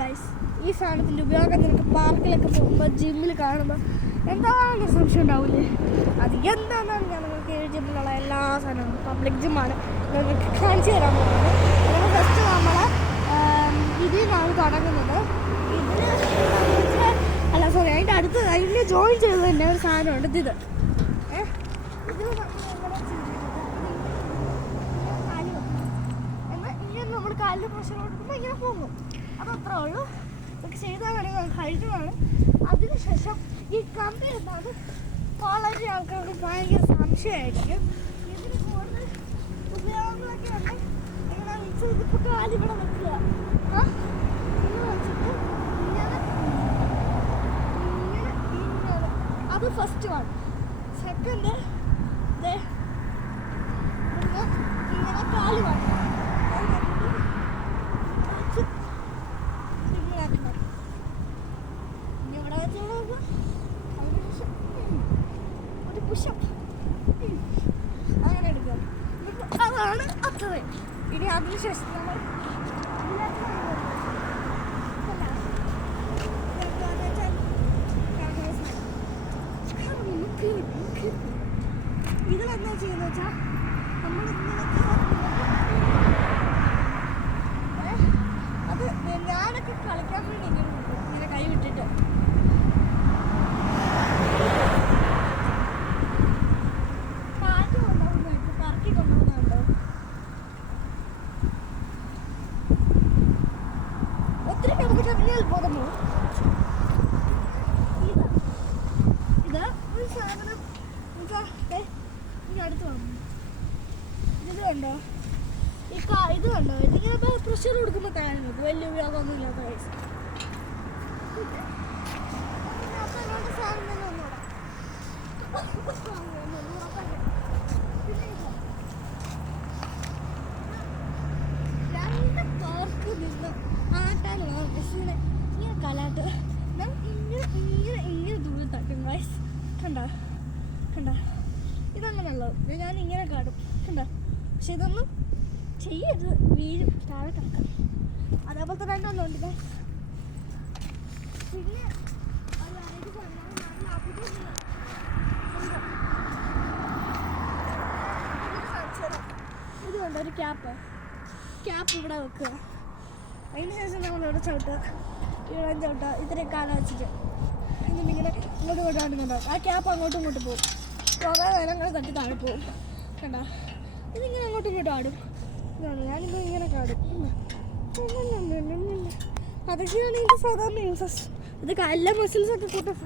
Guys, ഈ സാധനത്തിൻ്റെ ഉപയോഗം നിനക്ക് പാർക്കിലൊക്കെ പോകുമ്പോൾ ജിമ്മിൽ കാണുമ്പോൾ എന്താണെന്നൊരു സംശയം ഉണ്ടാവില്ലേ? അത് എന്താണെന്നാണ് ഞാൻ നിങ്ങൾക്ക് ജിമ്മിലുള്ള എല്ലാ സാധനങ്ങളും പബ്ലിക് ജിമ്മാണ് നിങ്ങൾക്ക് കാണിച്ചു തരാൻ പോകുന്നത്. നമ്മൾ ഫസ്റ്റ് നമ്മൾ ഇതിനാണ് തുടങ്ങുന്നത്. ഇതിന് അല്ല സോറി, അതിൻ്റെ അടുത്ത് അതിന് ജോയിൻ ചെയ്ത് തന്നെ ഒരു സാധനമുണ്ട്. ഇത് ഇതിൽ നമ്മൾ കാലിൽ പ്രഷർ കൊടുക്കുമ്പോൾ ഇങ്ങനെ പോകും. അതത്രേ ഉള്ളൂ. ഇതൊക്കെ ചെയ്താൽ വേണമെങ്കിൽ കഴിക്കുന്നതാണ്. അതിനുശേഷം ഈ കമ്പി എന്താണ് വളരെ ആൾക്കാർക്ക് ഭയങ്കര സംശയമായിരിക്കും. ഇതിന് കൂടുതൽ ഉപയോഗങ്ങളൊക്കെ ഉണ്ട്. എങ്ങനെയാണെന്ന് വെച്ചാൽ ഇതിപ്പോൾ കാലിവിടെ വെക്കുക, ഇങ്ങനെ വെച്ചിട്ട് ഇങ്ങനെ ഇങ്ങനെ ഇങ്ങനെ. അത് ഫസ്റ്റ് വൺ. സെക്കൻഡ് ഇങ്ങനെ കാല് വേണം. അങ്ങനെ എടുക്കുക. അതാണ് അത്രയും. ഇനി അതിനുശേഷം നമ്മൾ ഇതിലെന്താ ചെയ്യുന്നത് വെച്ചാൽ നമ്മളിങ്ങനെ അത് ഞാനൊക്കെ കളിക്കാൻ വേണ്ടി ഇങ്ങനെ കൈ വിട്ടിട്ട് ഇത് ഒരു സാധനം അടുത്ത് വന്നു. ഇത് കണ്ടോ? ഇത് കണ്ടോ? ഇതിങ്ങനെ പ്രഷർ കൊടുക്കുമ്പോൾ താഴെ നോക്കും. വലിയ ഉപയോഗമൊന്നും ഇല്ലാത്ത പൈസ. സാധനം തന്നെ ഒന്നുകൂടെ രണ്ട് പേർക്ക് നിന്ന് ആട്ടാനുള്ള ബസ്സിനെ ഇങ്ങനെ കലാട്ട് ഇങ്ങനെ ദൂരെ തട്ടും ഗൈസ്. കണ്ട ഇതങ്ങനെയുള്ളത് ഞാൻ ഇങ്ങനെ കാടും. കണ്ട, പക്ഷെ ഇതൊന്നും ചെയ്യരുത്, വീഴും, താഴെ കിടക്കാം. അതേപോലത്തെ രണ്ടെണ്ണം ഉണ്ട് ഗൈസ്. പിന്നെ ഇത് കണ്ടോ? ഒരു ക്യാപ്പ് ഇവിടെ വെക്കുക. അതിന് ശേഷം നമ്മളിവിടെ ചവിട്ടുക, ഇവിടെ ചവിട്ടുക, ഇത്രയും കാലം വെച്ചിട്ട് ഇങ്ങനെ ഇങ്ങോട്ട് ആടുന്നുണ്ടാവും. ആ ക്യാപ്പ് അങ്ങോട്ടും ഇങ്ങോട്ടും പോകും. കുറേ നേരങ്ങൾ തട്ടി താഴെ പോകും. കണ്ട, ഇതിങ്ങനെ അങ്ങോട്ടും ഇങ്ങോട്ടും ആടും. ഇതാണ് ഞാനിപ്പോൾ ഇങ്ങനെ കാടും. അതൊക്കെയാണ് ഇതിൻ്റെ സാധാരണ യൂസസ്. ഇത് എല്ലാ മസിൽസൊക്കെ കൂട്ടാൻ